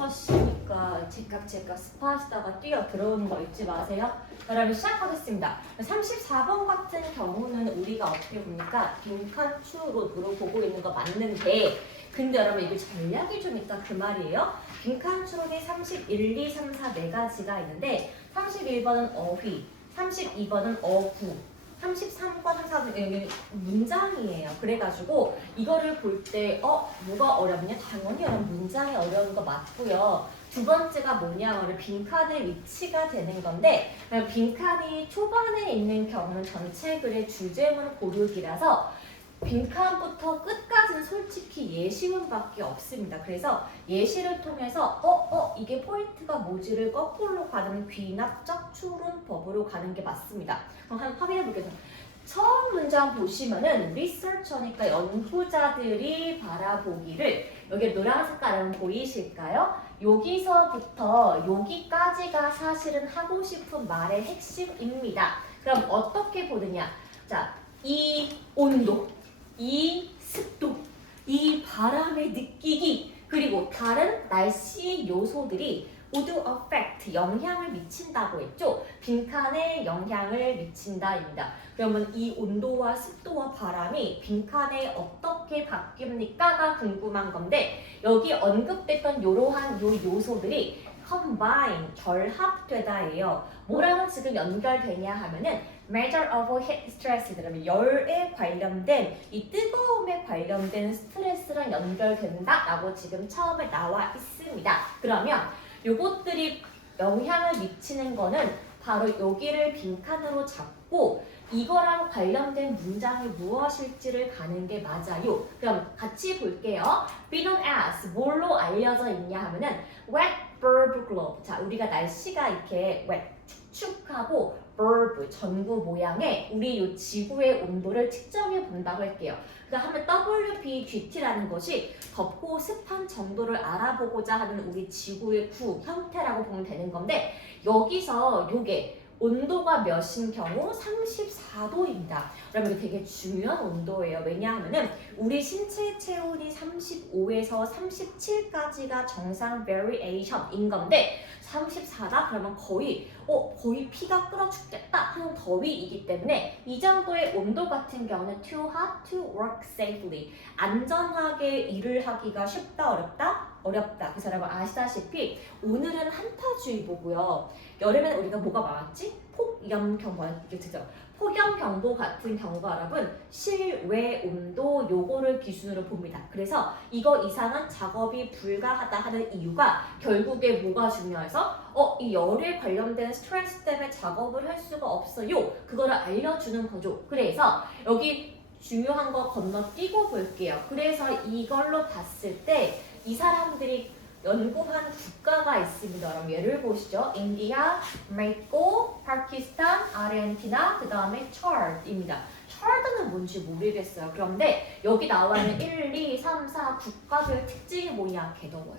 6시니까 제깍제깍 스파하시다가 뛰어 들어오는 거 잊지 마세요. 그러면 시작하겠습니다. 34번 같은 경우는 우리가 어떻게 봅니까? 빈칸 추론으로 보고 있는 거 맞는데 근데 여러분 이게 전략이 좀 있다 그 말이에요. 빈칸 추론이 31, 2, 3, 4 네 가지가 있는데 31번은 어휘, 32번은 어구, 33과 34는 여기 문장이에요. 그래가지고 이거를 볼 때 뭐가 어렵냐? 당연히 여러분 문장이 어려운 거 맞고요. 두 번째가 뭐냐면 빈칸의 위치가 되는 건데 빈칸이 초반에 있는 경우는 전체 글의 주제문 고르기라서 빈칸부터 끝까지는 솔직히 예시문밖에 없습니다. 그래서 예시를 통해서 이게 포인트가 뭐지를 거꾸로 가는 귀납적 추론법으로 가는 게 맞습니다. 그럼 한번 확인해 볼게요. 처음 문장 보시면은 리서처니까 연구자들이 바라보기를 여기 노란 색깔은 보이실까요? 여기서부터 여기까지가 사실은 하고 싶은 말의 핵심입니다. 그럼 어떻게 보느냐? 자, 이 온도, 이 습도, 이 바람의 느끼기, 그리고 다른 날씨 요소들이 모두 affect, 영향을 미친다고 했죠? 빈칸에 영향을 미친다입니다. 그러면 이 온도와 습도와 바람이 빈칸에 어떻게 바뀝니까가 궁금한 건데 여기 언급됐던 이러한 요 요소들이 combine, 결합되다예요. 뭐랑 지금 연결되냐 하면은 measure of heat stress, 그러면 열에 관련된 이 뜨거움에 관련된 스트레스랑 연결된다라고 지금 처음에 나와 있습니다. 그러면 요것들이 영향을 미치는 거는 바로 여기를 빈칸으로 잡고 이거랑 관련된 문장이 무엇일지를 가는 게 맞아요. 그럼 같이 볼게요. Be known as 뭘로 알려져 있냐 하면은 wet bulb globe. 자, 우리가 날씨가 이렇게 wet 축축하고 bulb 전구 모양의 우리 요 지구의 온도를 측정해 본다고 할게요. 그 다음에 WBGT라는 것이 덥고 습한 정도를 알아보고자 하는 우리 지구의 구 형태라고 보면 되는 건데 여기서 요게 온도가 몇인 경우 34도입니다. 그러면 이게 되게 중요한 온도예요. 왜냐하면은 우리 신체 체온이 35에서 37까지가 정상 variation인 건데 34다? 그러면 거의 피가 끓어 죽겠다 하는 더위이기 때문에 이 정도의 온도 같은 경우는 too hot to work safely. 안전하게 일을 하기가 쉽다, 어렵다? 어렵다. 그래서 여러분 아시다시피 오늘은 한파주의보고요. 여름에는 우리가 뭐가 많았지? 폭염경보, 그죠? 폭염경보 같은 경우가 여러분 실외 온도 요거를 기준으로 봅니다. 그래서 이거 이상은 작업이 불가하다 하는 이유가 결국에 뭐가 중요해서 이 열에 관련된 스트레스 때문에 작업을 할 수가 없어요. 그거를 알려주는 거죠. 그래서 여기 중요한 거 건너뛰고 볼게요. 그래서 이걸로 봤을 때 이 사람들이 연구한 국가가 있습니다. 그럼 예를 보시죠. 인디아, 멕시코, 파키스탄, 아르헨티나, 그 다음에 차드입니다. 차드는 뭔지 모르겠어요. 그런데 여기 나와 있는 1, 2, 3, 4 국가들 특징이 뭐냐? 개더워요.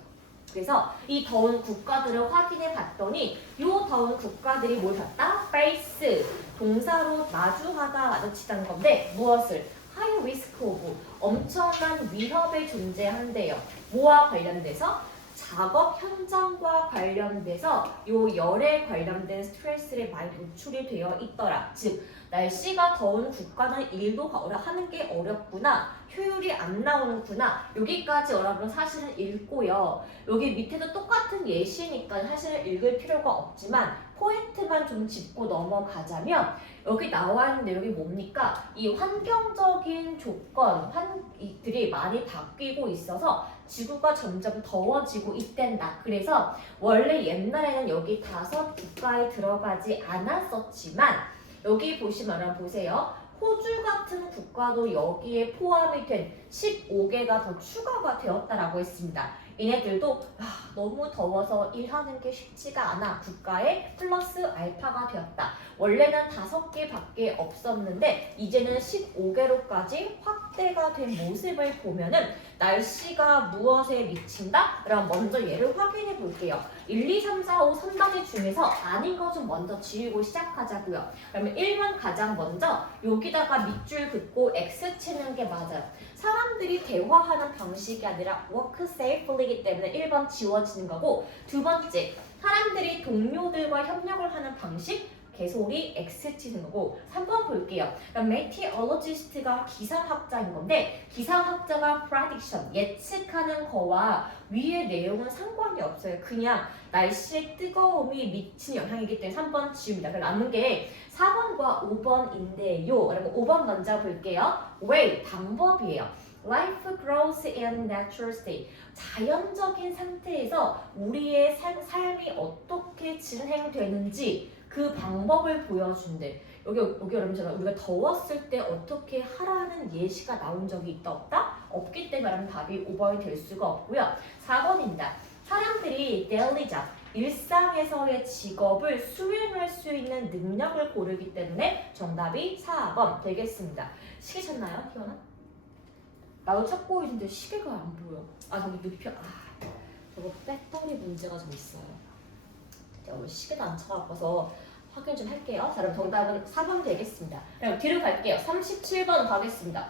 그래서 이 더운 국가들을 확인해 봤더니 이 더운 국가들이 뭘 봤다? face, 동사로 마주하다, 마주치다는 건데 무엇을? high risk of, 엄청난 위협에 존재한대요. 뭐와 관련돼서? 작업 현장과 관련돼서 요 열에 관련된 스트레스에 많이 노출이 되어 있더라. 즉 날씨가 더운 국가는 일도 하는 게 어렵구나. 효율이 안 나오는구나. 여기까지 여러분 사실은 읽고요. 여기 밑에도 똑같은 예시니까 사실은 읽을 필요가 없지만 포인트만 좀 짚고 넘어가자면 여기 나와 있는 내용이 뭡니까? 이 환경적인 조건들이 많이 바뀌고 있어서 지구가 점점 더워지고 있댄다. 그래서 원래 옛날에는 여기 5 국가에 들어가지 않았었지만 여기 보시면 보세요. 호주 같은 국가도 여기에 포함이 된 15개가 더 추가가 되었다라고 했습니다. 얘네들도 너무 더워서 일하는 게 쉽지가 않아. 국가에 플러스 알파가 되었다. 원래는 5개밖에 없었는데 이제는 15개로까지 확대가 된 모습을 보면은 날씨가 무엇에 미친다? 그럼 먼저 얘를 확인해 볼게요. 1, 2, 3, 4, 5 3가지 중에서 아닌 거 좀 먼저 지우고 시작하자고요. 그러면 1번 가장 먼저 여기다가 밑줄 긋고 X 치는 게 맞아요. 사람들이 대화하는 방식이 아니라 work safely이기 때문에 1번 지워지는 거고, 두 번째, 사람들이 동료들과 협력을 하는 방식, 개소리 X 치는 거고. 3번 볼게요. meteorologist가 기상학자인 건데, 기상학자가 prediction, 예측하는 거와 위의 내용은 상관이 없어요. 그냥 날씨의 뜨거움이 미치는 영향이기 때문에 3번 지웁니다. 그럼 남은 게 4번과 5번인데요. 그러면 5번 먼저 볼게요. way, 방법이에요. Life grows in natural state. 자연적인 상태에서 우리의 삶이 어떻게 진행되는지 그 방법을 보여준대. 여기 여러분처럼 우리가 더웠을 때 어떻게 하라는 예시가 나온 적이 있다 없다? 없기 때문에 답이 5번이 될 수가 없고요. 4번입니다. 사람들이 daily job, 일상에서의 직업을 수행할 수 있는 능력을 고르기 때문에 정답이 4번 되겠습니다. 시계 쳤나요, 희원아? 나도 찾고 있는데 시계가 안 보여. 저기 눕혀. 저거 배터리 문제가 좀 있어요. 제가 오늘 시계도 안 쳐갖고서 확인 좀 할게요. 자, 그럼 정답은 4번 되겠습니다. 그럼 뒤로 갈게요. 37번 가겠습니다.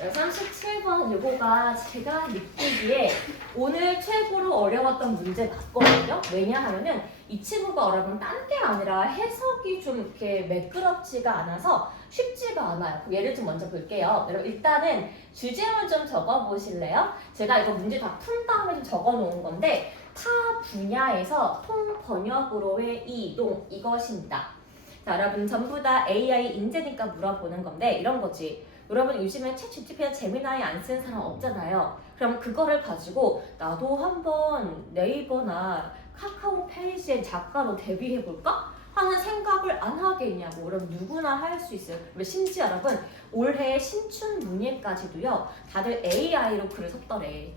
37번 이거가 제가 느끼기에 오늘 최고로 어려웠던 문제 맞거든요. 왜냐하면은 이 친구가 여러분 딴 게 아니라 해석이 좀 이렇게 매끄럽지가 않아서 쉽지가 않아요. 예를 좀 먼저 볼게요. 여러분 일단은 주제만 좀 적어보실래요? 제가 이거 문제 다 푼 다음에 좀 적어놓은 건데 타 분야에서 통번역으로의 이동 이것입니다. 자, 여러분 전부 다 AI 인재니까 물어보는 건데 이런 거지. 여러분 요즘에 챗GPT나 제미나이 안 쓰는 사람 없잖아요. 그럼 그거를 가지고 나도 한번 네이버나 카카오 페이지에 작가로 데뷔해볼까? 하는 생각을 안 하겠냐고. 여러분 누구나 할 수 있어요. 심지어 여러분 올해 신춘 문예까지도요. 다들 AI로 글을 썼더래.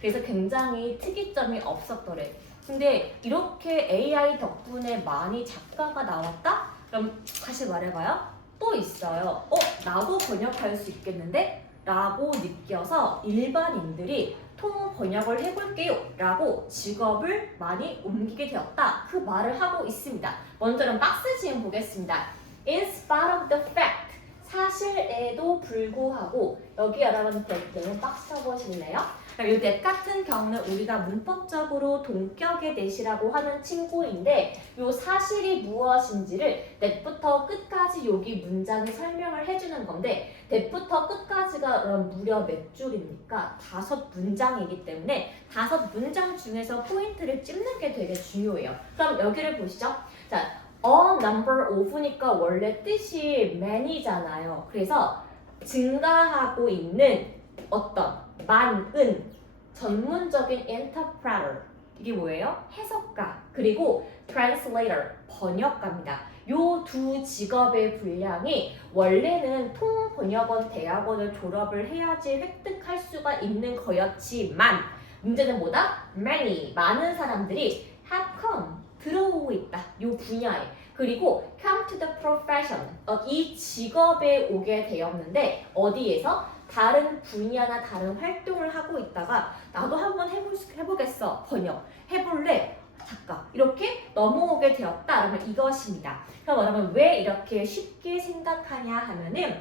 그래서 굉장히 특이점이 없었더래. 근데 이렇게 AI 덕분에 많이 작가가 나왔다? 그럼 다시 말해봐요. 또 있어요. 나도 번역할 수 있겠는데? 라고 느껴서 일반인들이 통번역을 해볼게요 라고 직업을 많이 옮기게 되었다. 그 말을 하고 있습니다. 먼저는 박스 지음 보겠습니다. In spite of the fact, 사실에도 불구하고. 여기 여러분 내용 박스 써보실래요? 이 that 같은 경우는 우리가 문법적으로 동격의 that이라고 하는 친구인데 이 사실이 무엇인지를 that부터 끝까지 여기 문장에 설명을 해주는 건데 that부터 끝까지가 무려 몇 줄입니까? 5문장이기 때문에 5문장 중에서 포인트를 찝는 게 되게 중요해요. 그럼 여기를 보시죠. 자, a number of니까 원래 뜻이 many잖아요. 그래서 증가하고 있는 어떤 많은 전문적인 interpreter 이게 뭐예요? 해석가 그리고 translator 번역가입니다. 요 두 직업의 분량이 원래는 통번역원 대학원을 졸업을 해야지 획득할 수가 있는 거였지만 문제는 뭐다? many 많은 사람들이 have come 들어오고 있다. 요 분야에. 그리고 come to the profession 이 직업에 오게 되었는데 어디에서? 다른 분야나 다른 활동을 하고 있다가 나도 한번 해보겠어. 번역. 해볼래. 작가. 이렇게 넘어오게 되었다. 그러면 이것입니다. 그럼 여러분 왜 이렇게 쉽게 생각하냐 하면은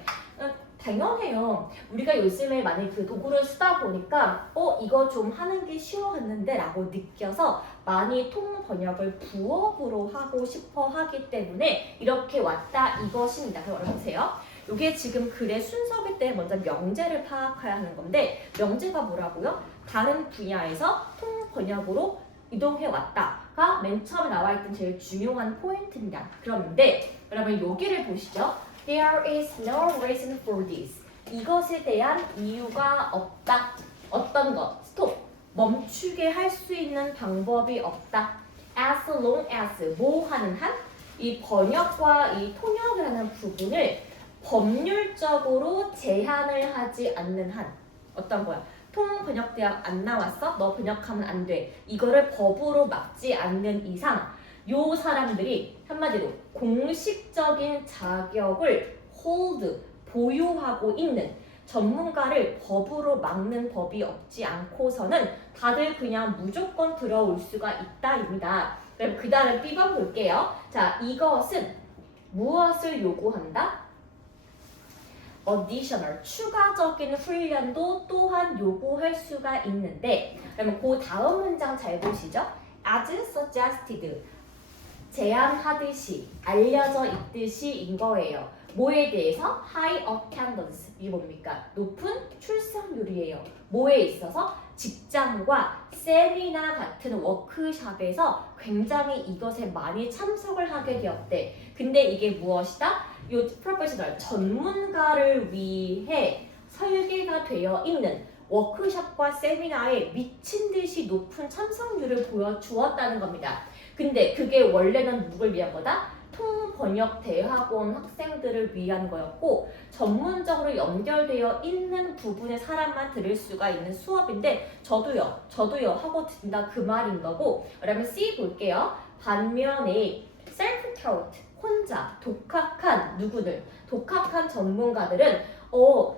당연해요. 우리가 요즘에 많이 그 도구를 쓰다 보니까 이거 좀 하는 게 쉬워졌는데 라고 느껴서 많이 통번역을 부업으로 하고 싶어 하기 때문에 이렇게 왔다 이것입니다. 그럼 여러분 보세요. 이게 지금 글의 순서기 때문에 먼저 명제를 파악해야 하는 건데 명제가 뭐라고요? 다른 분야에서 통번역으로 이동해 왔다가 맨 처음에 나와 있던 제일 중요한 포인트입니다. 그런데 여러분 여기를 보시죠. There is no reason for this. 이것에 대한 이유가 없다. 어떤 것? 스톱. 멈추게 할 수 있는 방법이 없다. As long as 뭐 하는 한? 이 번역과 이 통역이라는 부분을 법률적으로 제한을 하지 않는 한. 어떤 거야? 통번역대학 안 나왔어? 너 번역하면 안 돼. 이거를 법으로 막지 않는 이상 요 사람들이 한마디로 공식적인 자격을 hold, 보유하고 있는 전문가를 법으로 막는 법이 없지 않고서는 다들 그냥 무조건 들어올 수가 있다입니다. 그럼 그 다음에 B번 볼게요. 자, 이것은 무엇을 요구한다? additional 추가적인 훈련도 또한 요구할 수가 있는데 그러면 그 다음 문장 잘 보시죠. as suggested 제안하듯이 알려져 있듯이인 거예요. 뭐에 대해서? high attendance 이게 뭡니까? 높은 출석률이에요. 뭐에 있어서? 직장과 세미나 같은 워크숍에서 굉장히 이것에 많이 참석을 하게 되었대. 근데 이게 무엇이다? 요 프로페셔널 전문가를 위해 설계가 되어 있는 워크숍과 세미나에 미친 듯이 높은 참석률을 보여주었다는 겁니다. 근데 그게 원래는 누굴 위한 거다? 통번역 대학원 학생들을 위한 거였고 전문적으로 연결되어 있는 부분의 사람만 들을 수가 있는 수업인데 저도요 하고 듣는다 그 말인 거고 그러면 C 볼게요. 반면에 self-taught 혼자 독학한 누구들 독학한 전문가들은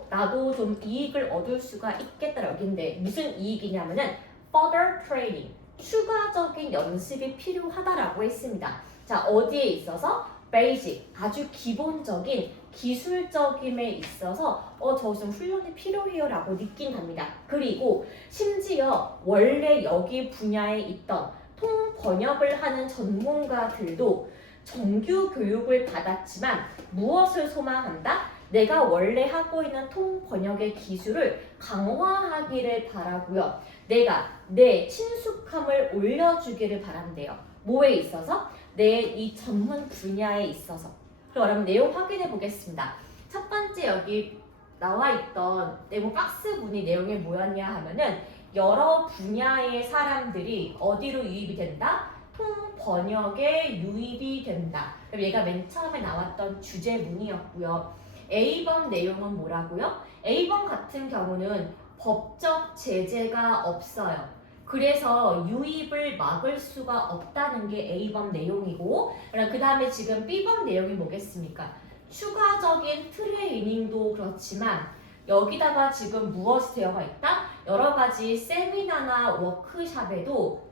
나도 좀 이익을 얻을 수가 있겠다 여긴데 무슨 이익이냐면은 further training 추가적인 연습이 필요하다라고 했습니다. 자, 어디에 있어서? 베이직, 아주 기본적인 기술적임에 있어서 저 좀 훈련이 필요해요 라고 느낀답니다. 그리고 심지어 원래 여기 분야에 있던 통번역을 하는 전문가들도 정규 교육을 받았지만 무엇을 소망한다? 내가 원래 하고 있는 통번역의 기술을 강화하기를 바라고요. 내가 내 친숙함을 올려주기를 바란대요. 뭐에 있어서? 내 이 전문 분야에 있어서. 그럼 여러분 내용 확인해 보겠습니다. 첫 번째 여기 나와 있던 네모 박스분이 내용이 뭐였냐 하면은 여러 분야의 사람들이 어디로 유입이 된다? 통번역에 유입이 된다. 그럼 얘가 맨 처음에 나왔던 주제문이었고요. A번 내용은 뭐라고요? A번 같은 경우는 법적 제재가 없어요. 그래서 유입을 막을 수가 없다는 게 A번 내용이고 그 다음에 지금 B번 내용이 뭐겠습니까? 추가적인 트레이닝도 그렇지만 여기다가 지금 무엇이 되어가 있다? 여러 가지 세미나나 워크샵에도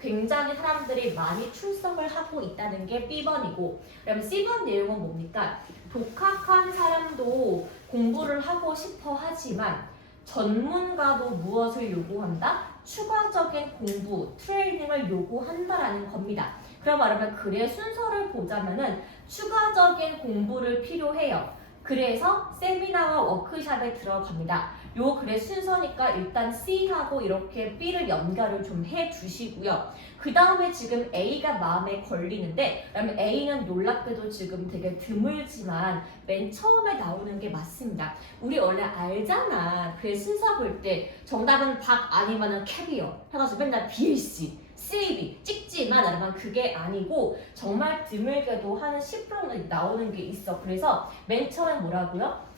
굉장히 사람들이 많이 출석을 하고 있다는 게 B번이고 그러면 C번 내용은 뭡니까? 독학한 사람도 공부를 하고 싶어 하지만 전문가도 무엇을 요구한다? 추가적인 공부, 트레이닝을 요구한다라는 겁니다. 그럼 말하면 글의 순서를 보자면은 추가적인 공부를 필요해요. 그래서 세미나와 워크숍에 들어갑니다. 요 글의 순서니까 일단 C하고 이렇게 B를 연결을 좀 해주시고요. 그 다음에 지금 A가 마음에 걸리는데 그러면 A는 놀랍게도 지금 되게 드물지만 맨 처음에 나오는 게 맞습니다. 우리 원래 알잖아. 글 순서 볼 때 정답은 박 아니면은 캐비어 해가지고 맨날 BAC CAB 찍지만 여러분 그게 아니고 정말 드물게도 한 10%는 나오는 게 있어. 그래서 맨 처음에 뭐라고요?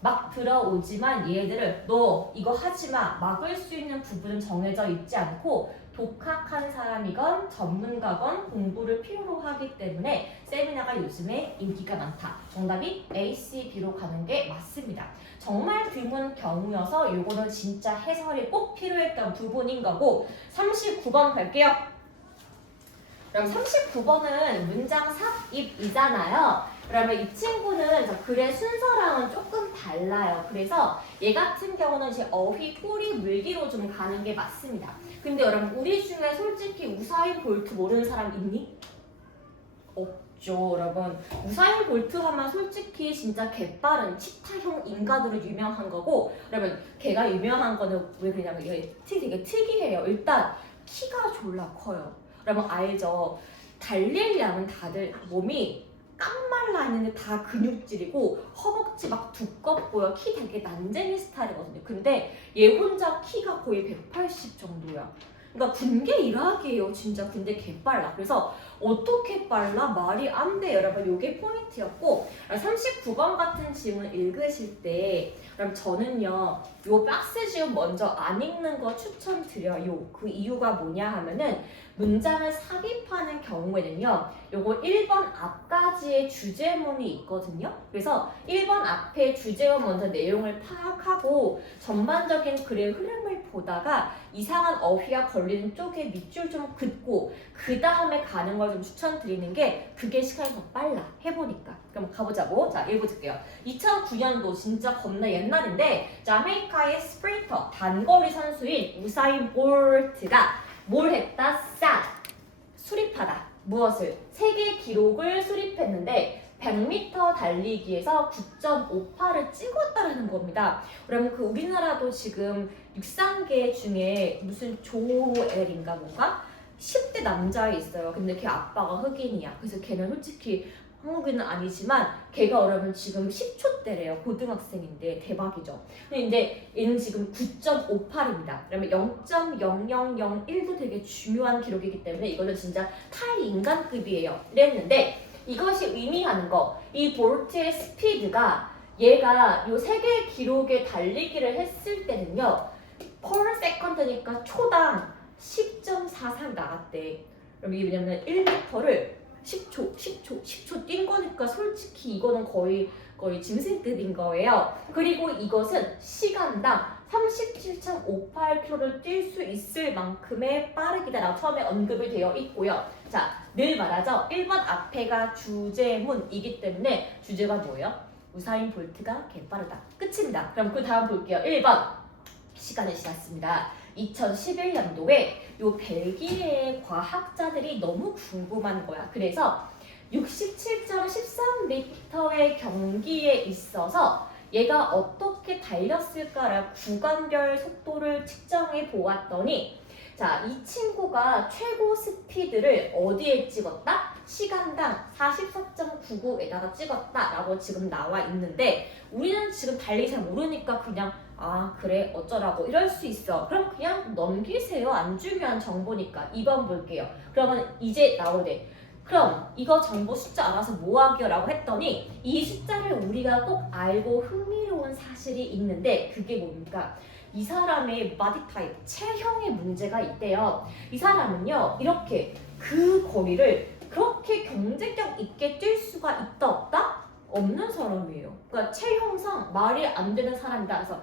막 들어오지만 얘들을 너 이거 하지마 막을 수 있는 부분은 정해져 있지 않고 독학한 사람이건 전문가건 공부를 필요로 하기 때문에 세미나가 요즘에 인기가 많다. 정답이 A, C, B로 가는 게 맞습니다. 정말 드문 경우여서 요거는 진짜 해설이 꼭 필요했던 부분인 거고 39번 갈게요. 그럼 39번은 문장 삽입이잖아요. 그러면 이 친구는 글의 순서랑은 조금 달라요. 그래서 얘 같은 경우는 이제 어휘 꼬리 물기로 좀 가는 게 맞습니다. 근데 여러분 우리 중에 솔직히 우사인 볼트 모르는 사람 있니? 없죠 여러분. 우사인 볼트 하면 솔직히 진짜 개빠른 치타형 인간으로 유명한 거고 여러분 걔가 유명한 거는 왜 그러냐면 얘 되게 특이해요. 일단 키가 졸라 커요. 여러분 알죠? 달리려면 다들 몸이 깡말라 있는데 다 근육질이고 허벅지 막 두껍고요. 키 되게 난쟁이 스타일이거든요. 근데 얘 혼자 키가 거의 180 정도야. 그러니까 군계 일학이에요. 진짜 근데 개빨라. 그래서 어떻게 빨라? 말이 안 돼. 여러분 요게 포인트였고 39번 같은 질문 읽으실 때 그럼 저는요 요 박스 지금 먼저 안 읽는 거 추천드려요. 그 이유가 뭐냐 하면은 문장을 삽입하는 경우에는요 요거 1번 앞까지의 주제문이 있거든요. 그래서 1번 앞에 주제문 먼저 내용을 파악하고 전반적인 글의 흐름을 보다가 이상한 어휘가 걸리는 쪽에 밑줄 좀 긋고 그 다음에 가는 걸 좀 추천드리는 게 그게 시간이 더 빨라 해보니까. 그럼 가보자고. 자, 읽어줄게요. 2009년도 진짜 겁나 옛날인데 자메이카의 스프린터 단거리 선수인 우사인 볼트가 뭘 했다? 수립하다. 무엇을? 세계 기록을 수립했는데 100m 달리기에서 9.58을 찍었다라는 겁니다. 그러면 그 우리나라도 지금 육상계 중에 무슨 조엘인가 뭔가 10대 남자애 있어요. 근데 걔 아빠가 흑인이야. 그래서 걔는 솔직히 한국인은 아니지만 걔가 그러면 지금 10초대래요. 고등학생인데 대박이죠. 근데 얘는 지금 9.58입니다. 그러면 0.0001도 되게 중요한 기록이기 때문에 이거는 진짜 탈인간급이에요. 이랬는데 이것이 의미하는 거, 이 볼트의 스피드가 얘가 요 세계 기록에 달리기를 했을 때는요 per second니까 초당 10.43 나갔대. 그럼 이게 왜냐면 1m를 10초 뛴 거니까 솔직히 이거는 거의 짐승급인 거예요. 그리고 이것은 시간당 37.58km를 뛸 수 있을 만큼의 빠르기다라고 처음에 언급이 되어 있고요. 자, 늘 말하죠. 1번 앞에가 주제문이기 때문에 주제가 뭐예요? 우사인 볼트가 개빠르다. 끝입니다. 그럼 그 다음 볼게요. 1번 시간을 지났습니다. 2011년도에 요 벨기에의 과학자들이 너무 궁금한 거야. 그래서 67.13m의 경기에 있어서 얘가 어떻게 달렸을까를 구간별 속도를 측정해 보았더니 자, 이 친구가 최고 스피드를 어디에 찍었다? 시간당 44.99에다가 찍었다라고 지금 나와 있는데 우리는 지금 달리기 잘 모르니까 그냥 아 그래 어쩌라고 이럴 수 있어. 그럼 그냥 넘기세요. 안 중요한 정보니까. 2번 볼게요. 그러면 이제 나오네. 그럼 이거 정보 숫자 알아서 뭐하기요? 라고 했더니 이 숫자를 우리가 꼭 알고 흥미로운 사실이 있는데 그게 뭡니까? 이 사람의 바디 타입, 체형에 문제가 있대요. 이 사람은요 이렇게 그 거리를 그렇게 경제력 있게 뛸 수가 있다 없다? 없는 사람이에요. 그러니까 체형상 말이 안 되는 사람이다. 그래서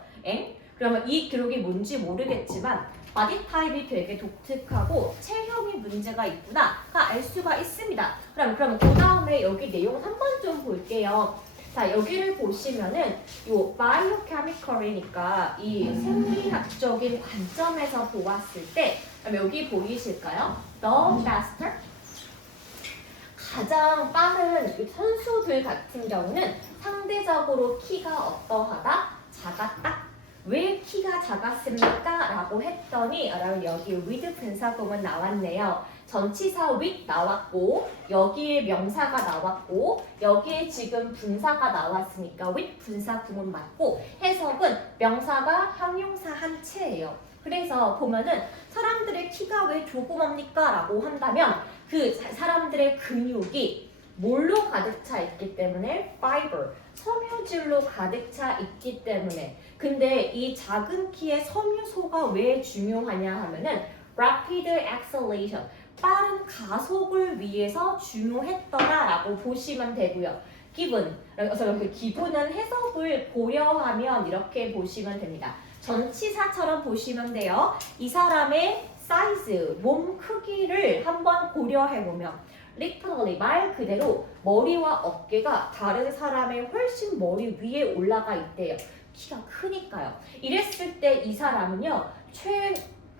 그러면 이 기록이 뭔지 모르겠지만 바디 타입이 되게 독특하고 체형이 문제가 있구나가 알 수가 있습니다. 그럼 그 다음에 여기 내용 한번 좀 볼게요. 자, 여기를 보시면은 요 바이오케미컬이니까 이 생리학적인 관점에서 보았을 때 여기 보이실까요? The faster 가장 빠른 선수들 같은 경우는 상대적으로 키가 어떠하다? 작았다. 왜 키가 작았습니까? 라고 했더니 여기 with 분사구문 나왔네요. 전치사 with 나왔고 여기에 명사가 나왔고 여기에 지금 분사가 나왔으니까 with 분사구문 맞고 해석은 명사가 형용사 한 채예요. 그래서 보면은 사람들의 키가 왜 조그맣니까? 라고 한다면 그 사람들의 근육이 뭘로 가득 차 있기 때문에 fiber, 섬유질로 가득 차 있기 때문에 근데 이 작은 키의 섬유소가 왜 중요하냐 하면은 rapid acceleration, 빠른 가속을 위해서 중요했더라라고 보시면 되고요. 기분, 그래서 여기 기분은 해석을 고려하면 이렇게 보시면 됩니다. 전치사처럼 보시면 돼요. 이 사람의 사이즈, 몸 크기를 한번 고려해보면 literally 말 그대로 머리와 어깨가 다른 사람의 훨씬 머리 위에 올라가 있대요. 키가 크니까요. 이랬을 때 이 사람은요.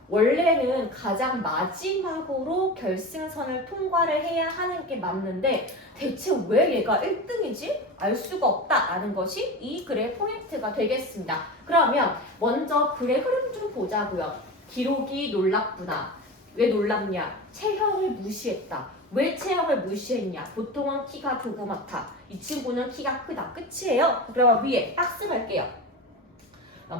원래는 가장 마지막으로 결승선을 통과를 해야 하는 게 맞는데 대체 왜 얘가 1등이지? 알 수가 없다라는 것이 이 글의 포인트가 되겠습니다. 그러면 먼저 글의 흐름 좀 보자고요. 기록이 놀랍구나. 왜 놀랍냐? 체형을 무시했다. 왜 체형을 무시했냐? 보통은 키가 조그맣다. 이 친구는 키가 크다. 끝이에요. 그러면 위에 박스 갈게요.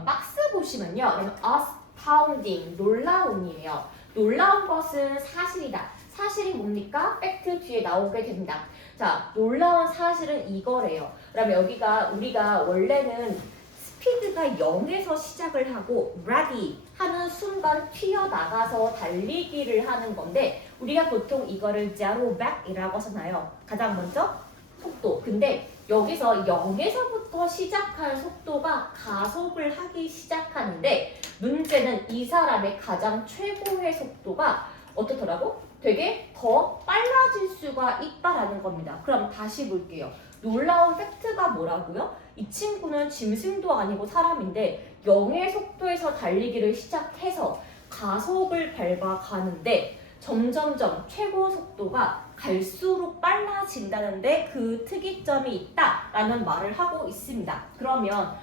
박스 보시면요. 그러면 astounding, 놀라운이에요. 놀라운 것은 사실이다. 사실이 뭡니까? 팩트 뒤에 나오게 됩니다. 자, 놀라운 사실은 이거래요. 그러면 여기가 우리가 원래는 스피드가 0에서 시작을 하고 ready 하는 순간 튀어나가서 달리기를 하는 건데 우리가 보통 이거를 zero back이라고 하잖아요. 가장 먼저 속도. 근데 여기서 0에서부터 시작한 속도가 가속을 하기 시작하는데 문제 문제는 이 사람의 가장 최고의 속도가 어떻더라고? 되게 더 빨라질 수가 있다라는 겁니다. 그럼 다시 볼게요. 놀라운 팩트가 뭐라고요? 이 친구는 짐승도 아니고 사람인데 0의 속도에서 달리기를 시작해서 가속을 밟아 가는데 점점점 최고 속도가 갈수록 빨라진다는데 그 특이점이 있다라는 말을 하고 있습니다. 그러면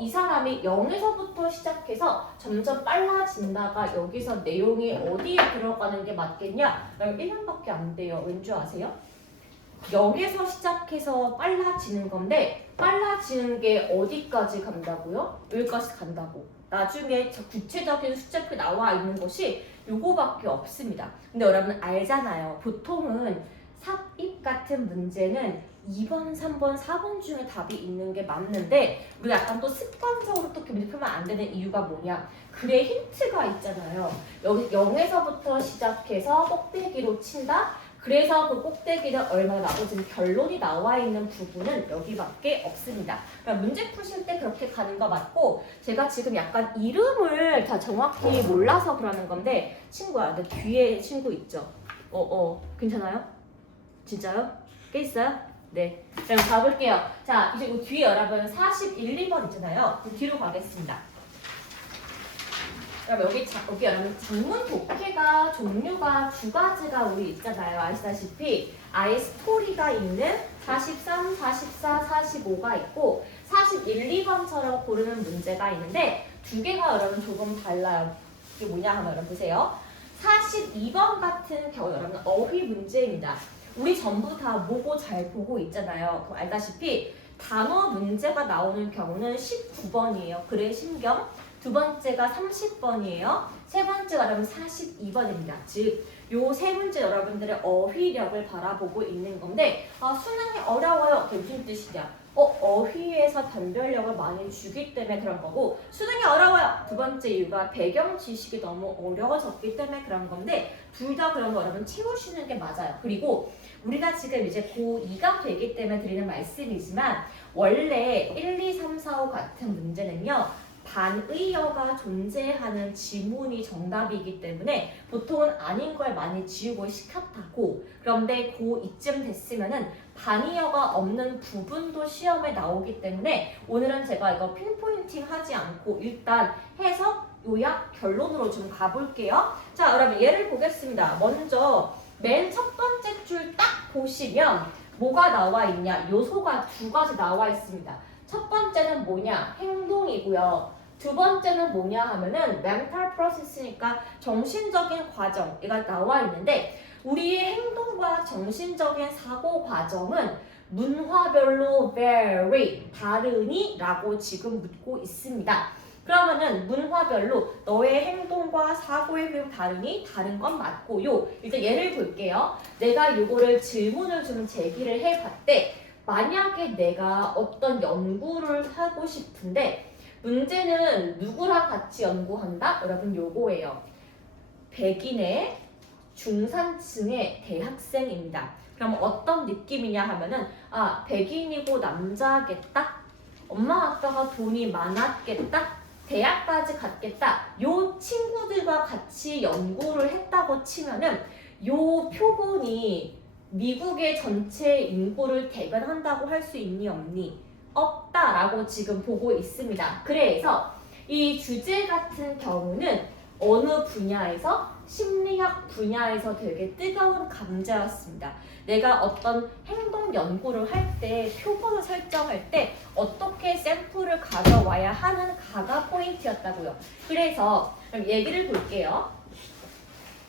이 사람이 0에서부터 시작해서 점점 빨라진다가 여기서 내용이 어디에 들어가는 게 맞겠냐? 1번밖에 안 돼요. 왠지 아세요? 0에서 시작해서 빨라지는 건데 빨라지는 게 어디까지 간다고요? 여기까지 간다고. 나중에 구체적인 숫자표 나와 있는 것이 요거밖에 없습니다. 근데 여러분 알잖아요. 보통은 삽입 같은 문제는 2번, 3번, 4번 중에 답이 있는 게 맞는데 우리가 약간 또 습관적으로 또 문제 풀면 안 되는 이유가 뭐냐? 글에 힌트가 있잖아요. 여기 0에서부터 시작해서 꼭대기로 친다? 그래서 그 꼭대기는 얼마나 나오지는 결론이 나와 있는 부분은 여기밖에 없습니다. 그러니까 문제 푸실 때 그렇게 가는 거 맞고 제가 지금 약간 이름을 다 정확히 몰라서 그러는 건데 친구야, 내 뒤에 친구 있죠? 괜찮아요? 진짜요? 꽤 있어요? 네. 그럼 가볼게요. 자, 이제 그 뒤에 여러분 41, 2번 있잖아요. 그 뒤로 가겠습니다. 그럼 여기 여러분 장문 독해가 종류가 두 가지가 우리 있잖아요. 아시다시피 아예 스토리가 있는 43, 44, 45가 있고 41, 2번처럼 고르는 문제가 있는데 두 개가 여러분 조금 달라요. 이게 뭐냐 하면 여러분 보세요. 42번 같은 경우 여러분 어휘 문제입니다. 우리 전부 다 모고 잘 보고 있잖아요. 그럼 알다시피 단어 문제가 나오는 경우는 19번이에요. 그래 신경. 두 번째가 30번이에요. 세 번째가 여러분 42번입니다. 즉, 요 세 문제 여러분들의 어휘력을 바라보고 있는 건데 수능이 어려워요. 그게 무슨 뜻이냐? 어휘에서 변별력을 많이 주기 때문에 그런 거고 수능이 어려워요. 두 번째 이유가 배경 지식이 너무 어려워졌기 때문에 그런 건데 둘 다 그런 거 여러분 채우시는 게 맞아요. 그리고 우리가 지금 이제 고2가 되기 때문에 드리는 말씀이지만 원래 1, 2, 3, 4, 5 같은 문제는요. 반의어가 존재하는 지문이 정답이기 때문에 보통은 아닌 걸 많이 지우고 시켰다고. 그런데 고2쯤 됐으면은 반의어가 없는 부분도 시험에 나오기 때문에 오늘은 제가 이거 핀포인팅 하지 않고 일단 해석, 요약, 결론으로 좀 가볼게요. 자, 여러분 예를 보겠습니다. 먼저 맨 첫 번째 줄 딱 보시면 뭐가 나와 있냐? 요소가 두 가지 나와 있습니다. 첫 번째는 뭐냐? 행동이고요. 두 번째는 뭐냐 하면은 mental process니까 정신적인 과정이 나와 있는데 우리의 행동과 정신적인 사고 과정은 문화별로 very 다르니? 라고 지금 묻고 있습니다. 그러면은 문화별로 너의 행동과 사고의 흐름 다르니? 다른 건 맞고요. 이제 예를 볼게요. 내가 요거를 질문을 좀 제기를 해봤대. 만약에 내가 어떤 연구를 하고 싶은데 문제는 누구랑 같이 연구한다? 여러분 요거예요. 백인의 중산층의 대학생입니다. 그럼 어떤 느낌이냐 하면은 백인이고 남자겠다? 엄마 아빠가 돈이 많았겠다? 대학까지 갔겠다? 요 친구들과 같이 연구를 했다고 치면은 요 표본이 미국의 전체 인구를 대변한다고 할 수 있니 없니? 없다라고 지금 보고 있습니다. 그래서 이 주제 같은 경우는 어느 분야에서? 심리학 분야에서 되게 뜨거운 감자였습니다. 내가 어떤 행동 연구를 할 때, 표본을 설정할 때 어떻게 샘플을 가져와야 하는 가가 포인트였다고요. 그래서 그럼 얘기를 볼게요.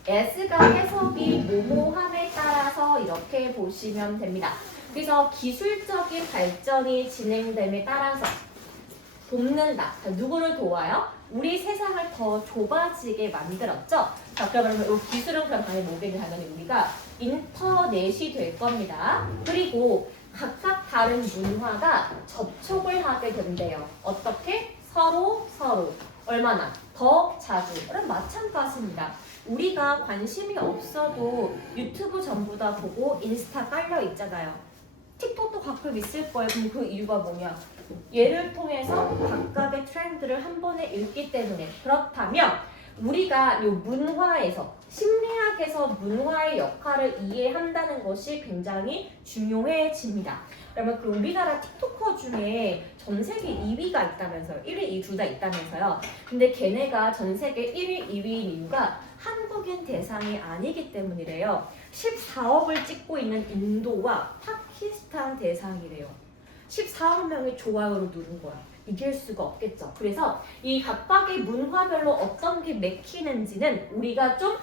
S가 해석이 뭐뭐함에 따라서 이렇게 보시면 됩니다. 그래서 기술적인 발전이 진행됨에 따라서 돕는다. 자, 누구를 도와요? 우리 세상을 더 좁아지게 만들었죠. 자, 그러면 이 기술은 그럼 당연히 뭐겠니? 당연히 우리가 인터넷이 될 겁니다. 그리고 각각 다른 문화가 접촉을 하게 된대요. 어떻게? 서로 얼마나? 더 자주. 그럼 마찬가지입니다. 우리가 관심이 없어도 유튜브 전부 다 보고 인스타 깔려 있잖아요. 틱톡도 가끔 있을 거예요. 그럼 그 이유가 뭐냐? 얘를 통해서 각각의 트렌드를 한 번에 읽기 때문에 그렇다면 우리가 이 문화에서 심리학에서 문화의 역할을 이해한다는 것이 굉장히 중요해집니다. 그러면 그 우리나라 틱토커 중에 전 세계 2위가 있다면서요. 1위, 2위 둘 다 있다면서요. 근데 걔네가 전 세계 1위, 2위인 이유가 한국인 대상이 아니기 때문이래요. 14억을 찍고 있는 인도와 파키스탄 대상이래요. 14억 명이 좋아요를 누른 거야. 이길 수가 없겠죠. 그래서 이 각각의 문화별로 어떤 게 맥히는지는 우리가 좀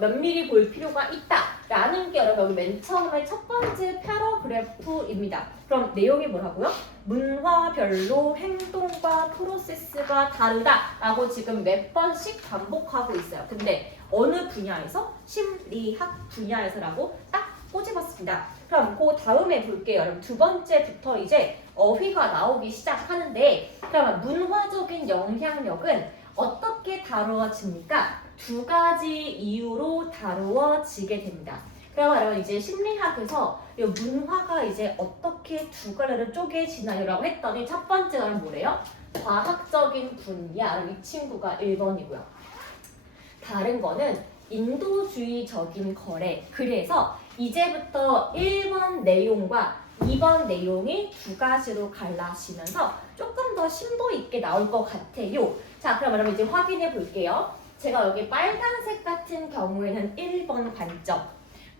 면밀히 볼 필요가 있다라는 게 여러분 여기 맨 처음에 첫 번째 패러그래프입니다. 그럼 내용이 뭐라고요? 문화별로 행동과 프로세스가 다르다라고 지금 몇 번씩 반복하고 있어요. 근데 어느 분야에서? 심리학 분야에서라고 딱 꼬집었습니다. 그럼 그 다음에 볼게요. 여러분 두 번째부터 이제 어휘가 나오기 시작하는데 그러면 문화적인 영향력은 어떻게 다루어집니까? 두 가지 이유로 다루어지게 됩니다. 그러면 여러분 이제 심리학에서 이 문화가 이제 어떻게 두 가지로 쪼개지나요라고 했더니 첫 번째가 뭐래요? 과학적인 분야. 이 친구가 1번이고요. 다른 거는 인도주의적인 거래. 그래서 이제부터 1번 내용과 2번 내용이 두 가지로 갈라지면서 조금 더 심도 있게 나올 것 같아요. 자, 그럼 여러분 이제 확인해 볼게요. 제가 여기 빨간색 같은 경우에는 1번 관점,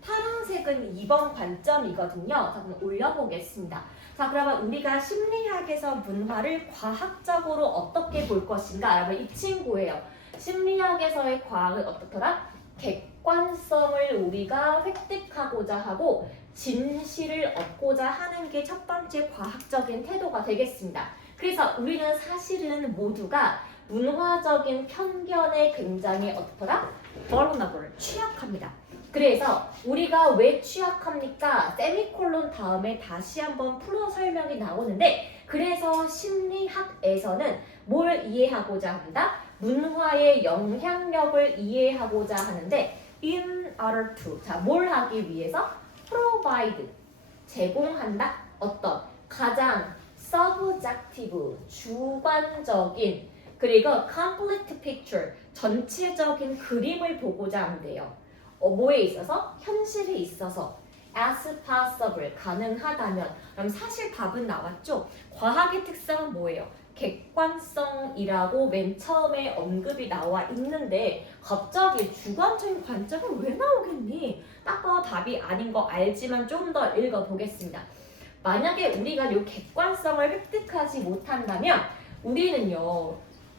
파란색은 2번 관점이거든요. 자, 그럼 올려보겠습니다. 자, 그러면 우리가 심리학에서 문화를 과학적으로 어떻게 볼 것인가? 여러분 이 친구예요. 심리학에서의 과학은 어떻더라? 객관성을 우리가 획득하고자 하고 진실을 얻고자 하는 게 첫 번째 과학적인 태도가 되겠습니다. 그래서 우리는 사실은 모두가 문화적인 편견에 굉장히 어떻더라? vulnerable, 취약합니다. 그래서 우리가 왜 취약합니까? 세미콜론 다음에 다시 한번 풀어 설명이 나오는데 그래서 심리학에서는 뭘 이해하고자 한다? 문화의 영향력을 이해하고자 하는데 in order to, 자, 뭘 하기 위해서? provide, 제공한다? 어떤? 가장 subjective, 주관적인 그리고 complete picture, 전체적인 그림을 보고자 한대요. 뭐에 있어서? 현실에 있어서 as possible, 가능하다면. 그럼 사실 답은 나왔죠? 과학의 특성은 뭐예요? 객관성이라고 맨 처음에 언급이 나와 있는데 갑자기 주관적인 관점은 왜 나오겠니? 딱 봐도 답이 아닌 거 알지만 좀 더 읽어보겠습니다. 만약에 우리가 이 객관성을 획득하지 못한다면 우리는요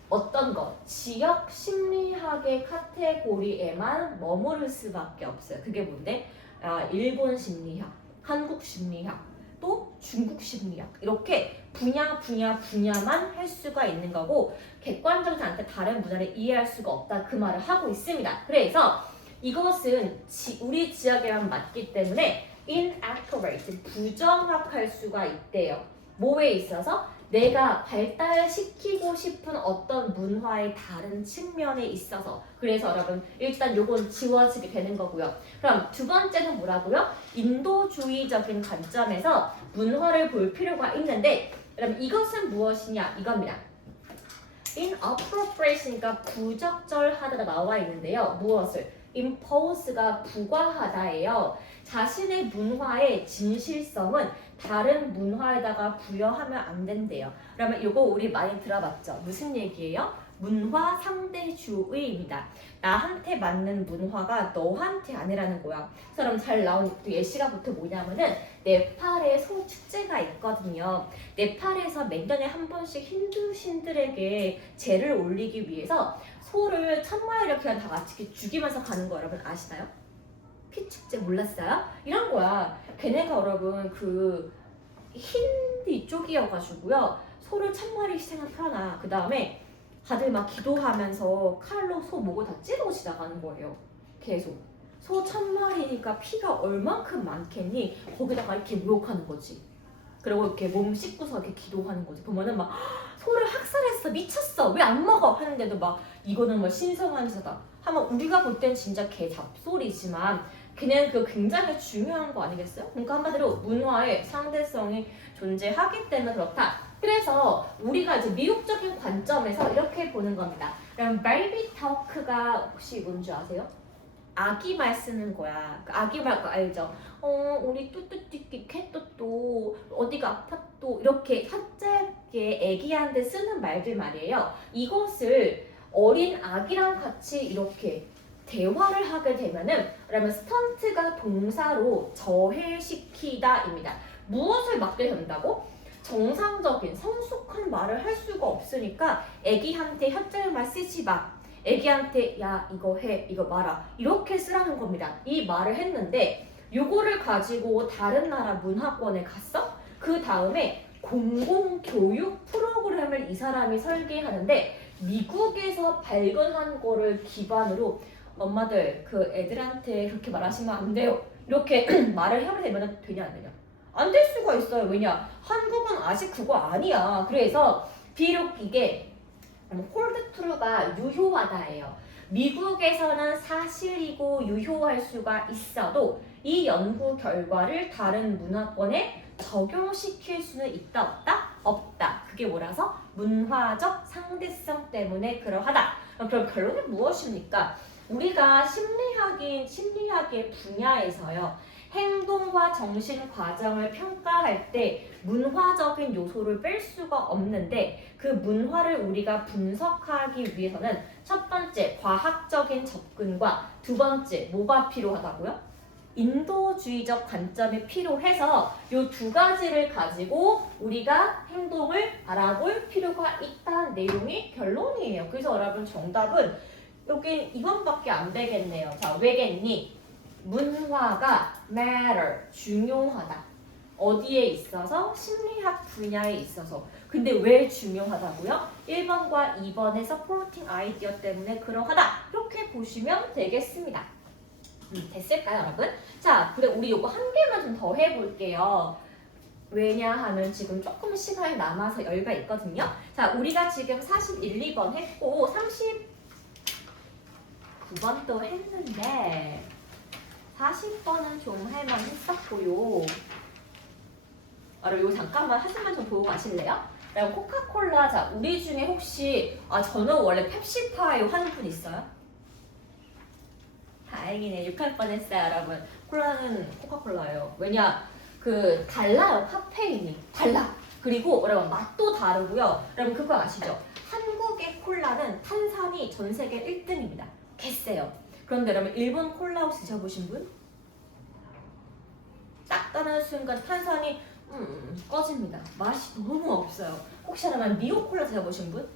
어떤 것? 지역 심리학의 카테고리에만 머무를 수밖에 없어요. 그게 뭔데? 일본 심리학, 한국 심리학, 또 중국 심리학 이렇게 분야만 할 수가 있는 거고 객관적이지 않게 다른 분야를 이해할 수가 없다 그 말을 하고 있습니다. 그래서 이것은 우리 지역에만 맞기 때문에 inaccurate, 부정확할 수가 있대요. 뭐에 있어서? 내가 발달시키고 싶은 어떤 문화의 다른 측면에 있어서. 그래서 여러분 일단 요건 지워지게 되는 거고요. 그럼 두 번째는 뭐라고요? 인도주의적인 관점에서 문화를 볼 필요가 있는데 그럼 이것은 무엇이냐? 이겁니다. inappropriate니까 부적절하다가 나와 있는데요. 무엇을? impose가 부과하다예요. 자신의 문화의 진실성은 다른 문화에다가 부여하면 안 된대요. 그러면 이거 우리 많이 들어봤죠? 무슨 얘기예요? 문화 상대주의입니다. 나한테 맞는 문화가 너한테 아니라는 거야. 그럼 잘 나온 예시가부터 뭐냐면은 네팔에 소 축제가 있거든요. 네팔에서 매년에 한 번씩 힌두신들에게 제를 올리기 위해서 소를 1000마리를 그냥 다 같이 죽이면서 가는 거 여러분 아시나요? 피축제 몰랐어요? 이런 거야. 걔네가 여러분 그 힌디 쪽이어가지고요. 소를 1000마리 희생을 펴놔. 그 다음에 다들 막 기도하면서 칼로 소 목을 다 찌르고 지나가는 거예요. 계속. 소 1000마리니까 피가 얼만큼 많겠니? 거기다가 이렇게 모욕하는 거지. 그리고 이렇게 몸 씻고서 이렇게 기도하는 거지. 보면은 막 소를 학살했어, 미쳤어, 왜 안 먹어? 하는데도 막 이거는 뭐 신성한 자다. 하면 우리가 볼 땐 진짜 개 잡소리지만 그냥 그 굉장히 중요한 거 아니겠어요? 그러니까 한마디로 문화의 상대성이 존재하기 때문에 그렇다. 그래서 우리가 이제 미국적인 관점에서 이렇게 보는 겁니다. 그럼 baby talk가 혹시 뭔지 아세요? 아기 말 쓰는 거야. 그 아기 말 알죠? 우리 뚜뚜띠끼 캣뚜뚜 어디가 아팠또 이렇게 hat짧게 애기한테 쓰는 말들 말이에요. 이것을 어린 아기랑 같이 이렇게 대화를 하게 되면은 그러면 스턴트가 동사로 저해시키다입니다. 무엇을 맡게 된다고? 정상적인 성숙한 말을 할 수가 없으니까 애기한테 hat짧은 말 쓰지 마. 애기한테 야 이거 해 이거 마라 이렇게 쓰라는 겁니다. 이 말을 했는데 요거를 가지고 다른 나라 문화권에 갔어? 그 다음에 공공교육 프로그램을 이 사람이 설계하는데 미국에서 발견한 거를 기반으로 엄마들 그 애들한테 그렇게 말하시면 안 돼요 이렇게 말을 해야 되면 되냐 안 되냐? 안 될 수가 있어요. 왜냐? 한국은 아직 그거 아니야. 그래서 비록 이게 홀드 트루가 유효하다예요. 미국에서는 사실이고 유효할 수가 있어도 이 연구 결과를 다른 문화권에 적용시킬 수는 있다 없다? 없다. 그게 뭐라서? 문화적 상대성 때문에 그러하다. 그럼 결론은 무엇입니까? 우리가 심리학의 분야에서요. 행동과 정신 과정을 평가할 때 문화적인 요소를 뺄 수가 없는데 그 문화를 우리가 분석하기 위해서는 첫 번째 과학적인 접근과 두 번째 뭐가 필요하다고요? 인도주의적 관점이 필요해서 이 두 가지를 가지고 우리가 행동을 알아볼 필요가 있다는 내용이 결론이에요. 그래서 여러분 정답은 여기 이번밖에 안 되겠네요. 자, 왜겠니? 문화가 matter, 중요하다. 어디에 있어서? 심리학 분야에 있어서. 근데 왜 중요하다고요? 1번과 2번의 서포팅 아이디어 때문에 그러하다. 이렇게 보시면 되겠습니다. 됐을까요, 여러분? 자, 그래 우리 이거 한 개만 좀 더 해볼게요. 왜냐하면 지금 조금 시간이 남아서 여유가 있거든요. 자, 우리가 지금 41, 2번 했고 39번도 했는데 40번은 좀 할만 했었고요. 이거 잠깐만 한숨만 좀 보고 가실래요? 그리고 코카콜라, 자 우리 중에 혹시 저는 원래 펩시파이 하는 분 있어요? 다행이네. 6할 뻔했어요, 여러분. 콜라는 코카콜라예요. 왜냐? 달라요. 카페인이 달라. 그리고 여러분 맛도 다르고요. 여러분 그거 아시죠? 한국의 콜라는 탄산이 전 세계 1등입니다. 개쎄요. 그런데 여러분 일본 콜라 혹시 드셔보신 분? 딱 따는 순간 탄산이 꺼집니다. 맛이 너무 없어요. 혹시 여러분 미국 콜라 드셔보신 분?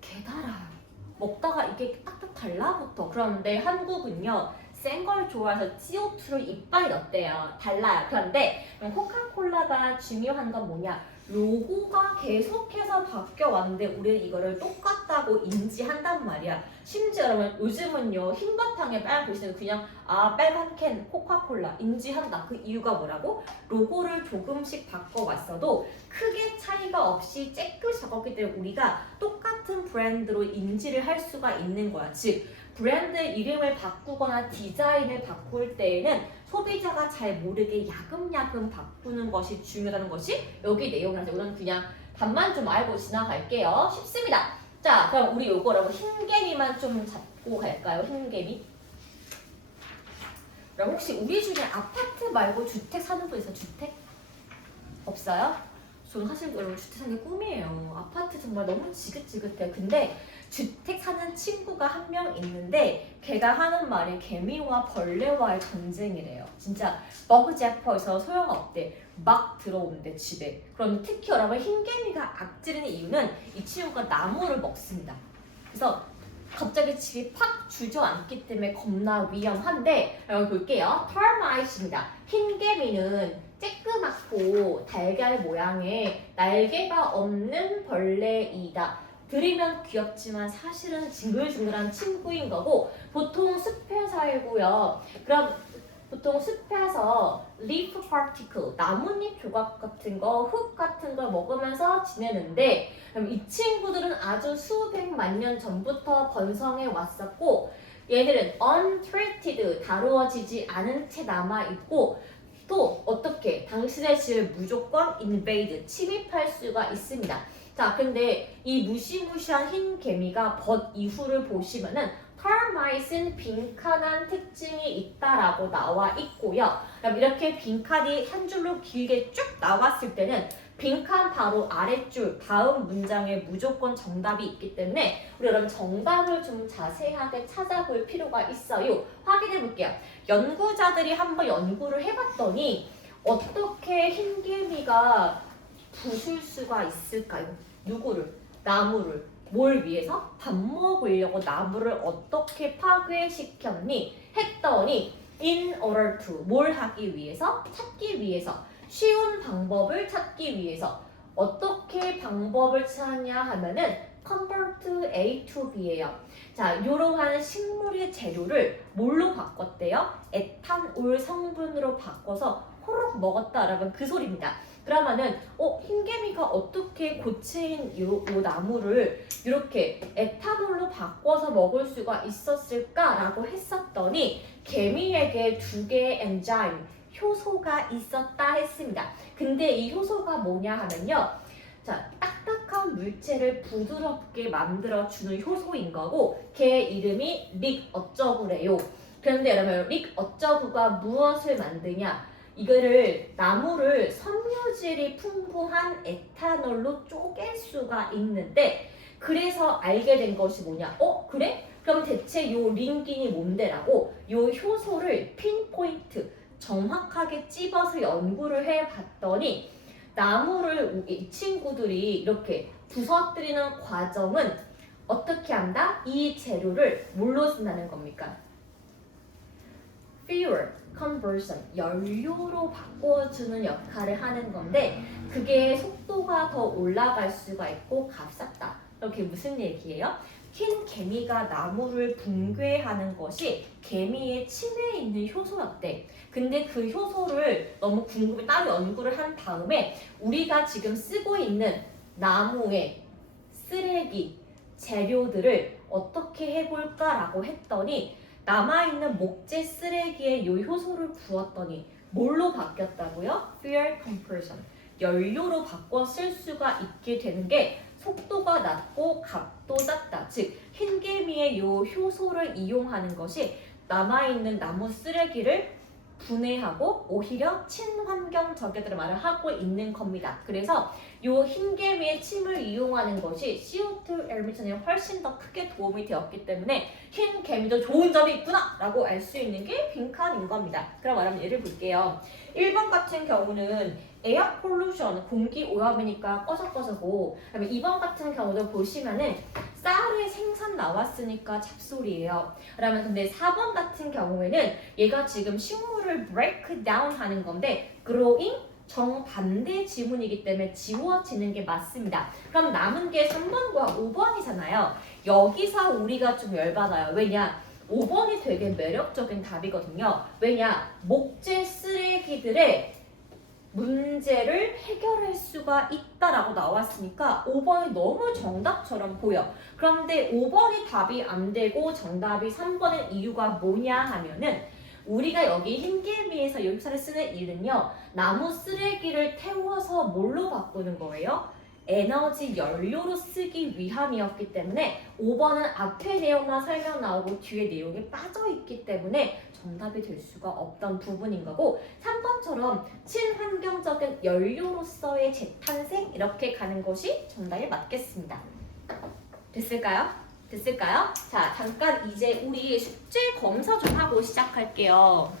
개달아요. 먹다가 이게 딱딱 달라붙어. 그런데 한국은요 센 걸 좋아해서 CO2를 이빨에 넣대요. 달라요. 그런데 코카콜라가 중요한 건 뭐냐? 로고가 계속해서 바뀌어왔는데 우리는 이거를 똑같다고 인지한단 말이야. 심지어 여러분 요즘은요 흰 바탕에 빨간 글씨는 그냥 빨간 캔 코카콜라 인지한다. 그 이유가 뭐라고? 로고를 조금씩 바꿔왔어도 크게 차이가 없이 쬐끔 적었기 때문에 우리가 똑같은 브랜드로 인지를 할 수가 있는 거야. 즉 브랜드 이름을 바꾸거나 디자인을 바꿀 때에는 소비자가 잘 모르게 야금야금 바꾸는 것이 중요하다는 것이 여기 내용이라서 이건 그냥 답만 좀 알고 지나갈게요. 쉽습니다. 자, 그럼 우리 요거 여러분 흰개미만 좀 잡고 갈까요? 흰개미. 그럼 혹시 우리 중에 아파트 말고 주택 사는 분 있어요? 주택? 없어요? 저는 사실 여러분 주택 사는 게 꿈이에요. 아파트 정말 너무 지긋지긋해요. 근데 주택 사는 친구가 한 명 있는데 걔가 하는 말이 개미와 벌레와의 전쟁이래요. 진짜 버그제퍼에서 소용없대. 막 들어오는데 집에. 그럼 특히 여러분 흰개미가 악질인 이유는 이 친구가 나무를 먹습니다. 그래서 갑자기 집이 팍 주저앉기 때문에 겁나 위험한데 여러분 볼게요. termite입니다. 흰개미는 쬐끄맣고 달걀 모양의 날개가 없는 벌레이다. 들으면 귀엽지만 사실은 징글징글한 친구인 거고 보통 숲에 살고요. 그럼 보통 숲에서 leaf particle, 나뭇잎 조각 같은 거, 흙 같은 걸 먹으면서 지내는데 그럼 이 친구들은 아주 수백만 년 전부터 번성해 왔었고 얘들은 untreated, 다루어지지 않은 채 남아있고 또 어떻게 당신의 집을 무조건 invade, 침입할 수가 있습니다. 자, 근데 이 무시무시한 흰 개미가 벗 이후를 보시면은 termites는 빈칸한 특징이 있다라고 나와 있고요. 그럼 이렇게 빈칸이 한 줄로 길게 쭉 나왔을 때는 빈칸 바로 아랫줄 다음 문장에 무조건 정답이 있기 때문에 우리 여러분 정답을 좀 자세하게 찾아볼 필요가 있어요. 확인해 볼게요. 연구자들이 한번 연구를 해봤더니 어떻게 흰개미가 부술 수가 있을까요? 누구를? 나무를. 뭘 위해서? 밥 먹으려고 나무를 어떻게 파괴시켰니? 했더니 in order to 뭘 하기 위해서? 찾기 위해서. 쉬운 방법을 찾기 위해서. 어떻게 방법을 찾냐 하면은 convert A to B예요. 자, 이러한 식물의 재료를 뭘로 바꿨대요? 에탄올 성분으로 바꿔서 호록 먹었다 여러분 그 소리입니다. 그러면은 흰개미가 어떻게 고체인 요 나무를 이렇게 에탄올로 바꿔서 먹을 수가 있었을까라고 했었더니 개미에게 두 개의 엔자임 효소가 있었다 했습니다. 근데 이 효소가 뭐냐 하면요. 자, 딱딱한 물체를 부드럽게 만들어주는 효소인 거고 걔 이름이 릭 어쩌구래요. 그런데 여러분 릭 어쩌구가 무엇을 만드냐? 이거를 나무를 섬유질이 풍부한 에탄올로 쪼갤 수가 있는데 그래서 알게 된 것이 뭐냐? 그래? 그럼 대체 요 링긴이 뭔데라고 요 효소를 핀포인트 정확하게 찝어서 연구를 해봤더니 나무를 이 친구들이 이렇게 부서뜨리는 과정은 어떻게 한다? 이 재료를 뭘로 쓴다는 겁니까? fuel conversion, 연료로 바꿔주는 역할을 하는 건데 그게 속도가 더 올라갈 수가 있고 값쌌다. 이렇게 무슨 얘기예요? 흰 개미가 나무를 붕괴하는 것이 개미의 침에 있는 효소였대. 근데 그 효소를 너무 궁금해 따로 연구를 한 다음에 우리가 지금 쓰고 있는 나무의 쓰레기 재료들을 어떻게 해볼까라고 했더니 남아있는 목재 쓰레기에 이 효소를 부었더니 뭘로 바뀌었다고요? fuel conversion. 연료로 바꿔 쓸 수가 있게 되는 게 속도가 낮고 값도 작다. 즉 흰개미의 이 효소를 이용하는 것이 남아있는 나무 쓰레기를 분해하고 오히려 친환경적이라는 말을 하고 있는 겁니다. 그래서 이 흰개미의 침을 이용하는 것이 CO2 에미션에 훨씬 더 크게 도움이 되었기 때문에 흰개미도 좋은 점이 있구나 라고 알 수 있는 게 빈칸인 겁니다. 그럼 여러분 예를 볼게요. 1번 같은 경우는 에어 폴루션, 공기 오염이니까 꺼져고 그다음에 2번 같은 경우도 보시면은 쌀의 생산 나왔으니까 잡소리예요. 그러면 근데 4번 같은 경우에는 얘가 지금 식물을 break down 하는 건데 growing 정반대 지문이기 때문에 지워지는 게 맞습니다. 그럼 남은 게 3번과 5번이잖아요. 여기서 우리가 좀 열받아요. 왜냐? 5번이 되게 매력적인 답이거든요. 왜냐? 목재 쓰레기들의 문제를 해결할 수가 있다라고 나왔으니까 5번이 너무 정답처럼 보여. 그런데 5번이 답이 안 되고 정답이 3번인 이유가 뭐냐 하면은 우리가 여기 흰개미에서 여기서를 쓰는 일은요. 나무 쓰레기를 태워서 뭘로 바꾸는 거예요? 에너지 연료로 쓰기 위함이었기 때문에 5번은 앞에 내용만 설명 나오고 뒤에 내용이 빠져있기 때문에 정답이 될 수가 없던 부분인 거고 3번처럼 친환경적인 연료로서의 재탄생 이렇게 가는 것이 정답이 맞겠습니다. 됐을까요? 됐을까요? 자, 잠깐 이제 우리 숙제 검사 좀 하고 시작할게요.